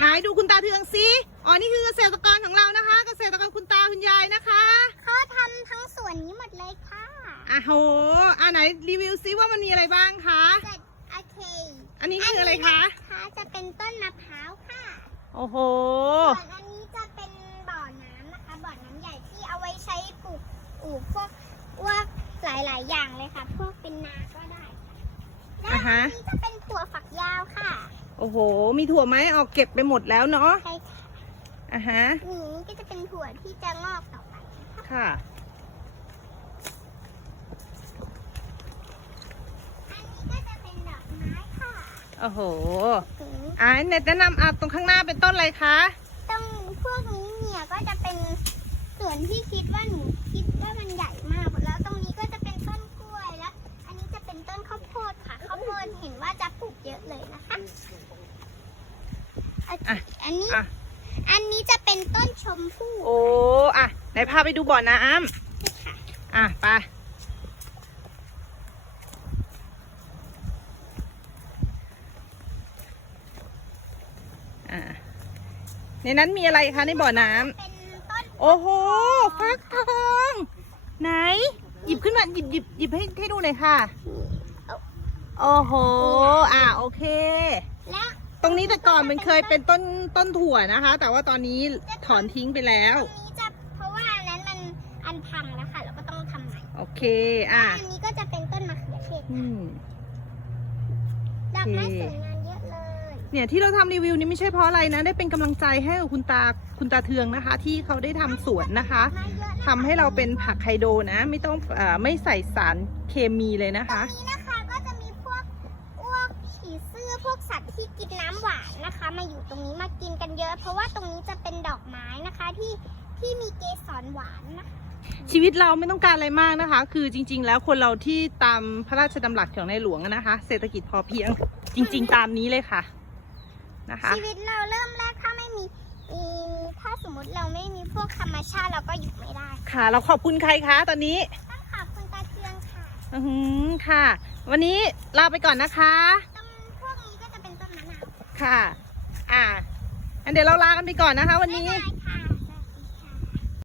ไหนดูคุณตาเทืองสิอ๋อนี่คือเกษตรกรของเรานะคะ เกษตรกรคุณตาคุณยายนะคะเขาทำทั้งสวนนี้หมดเลยค่ะอะโหอะไหนรีวิวซิว่ามันมีอะไรบ้างคะ เสร็จโอเคอันนี้คืออะไรคะ คะจะเป็นต้นมะพร้าวค่ะโอ้โห ส่วนอันนี้จะเป็นบ่อน้ำนะคะ บ่อน้ำใหญ่ที่เอาไว้ใช้ปลูกปลูกพวกพวกหลาย ๆ อย่างเลยค่ะ พวกเป็นนาก็ได้และอ่าฮะ อันนี้จะเป็นถั่วฝักยาวค่ะ โอ้โห มีถั่วไหมออกเก็บไปหมดแล้วเนาะใช่ค่ะอะฮะนี่ก็จะเป็นถั่วที่จะงอกต่อไปนะคะค่ะ อันนี้ก็จะเป็นดอกไม้ค่ะโอ้โหถึงอะเน็ตแนะนำอะตรงข้างหน้าเป็นต้นอะไรคะตรงพวกนี้เนี่ยก็จะเป็นส่วนที่คิดว่าหนูคิดว่ามัน อะอะ อันนี้ อะ อันนี้จะเป็นต้นชมพู่โอ้อะไหนพาไปดูบ่อน้ค่ะำอะไปอะในนั้นมีอะไรคะในบ่อน้เป็นต้นำโอ้โห ฟักทอง ไหน หยิบขึ้นมา หยิบหยิบหยิบให้ให้ดูหน่อยค่ะ โอ้โห อะ โอเคและ ตรงนี้แต่ก่อนมันเคยเป็นต้นต้นถั่วนะคะ แต่ว่าตอนนี้ถอนทิ้งไปแล้วตรงนี้จะเพราะว่าอันนั้นมันอันพังแล้วค่ะเราก็ต้องทำใหม่โอเค อะ อันนี้ก็จะเป็นต้นมะเขือเทศอืม ดอกไม้โอเคสวยงามเยอะเลยเนี่ยที่เราทำรีวิวนี้ไม่ใช่เพราะอะไรนะ ได้เป็นกำลังใจให้กับคุณตาคุณตาเทืองนะคะ ที่เขาได้ทำสวนนะคะมาเยอะเลยทำให้เราเป็นผักไฮโดรนะ ไม่ต้องเออไม่ใส่สารเคมีเลยนะตรคะงนี้นะคะก็จะมีพวกพวกผีเสื้อ พวกสัตว์ที่กินน้ำหวานนะคะ มาอยู่ตรงนี้มากินกันเยอะ เพราะว่าตรงนี้จะเป็นดอกไม้นะคะที่ที่มีเกสรหวานนะคะชีวิตเราไม่ต้องการอะไรมากนะคะ คือจริง ๆ แล้วคนเราที่ตามพระราชดำรัสของในหลวงอะนะคะ เศรษฐกิจพอเพียงจริง ๆ ตามนี้เลยค่ะนะคะ ชีวิตเราเริ่มแรกถ้าไม่มีอีถ้าสมมติเราไม่มีพวกธรรมชาติเราก็อยู่ไม่ได้ ค่ะ เราขอบคุณใครคะตอนนี้ต้องขอบคุณตาเทืองค่ะ อือหือค่ะ วันนี้ลาไปก่อนนะคะ ค่ะ อ่างั้นเดี๋ยวเราลากันไปก่อนนะคะ วันนี้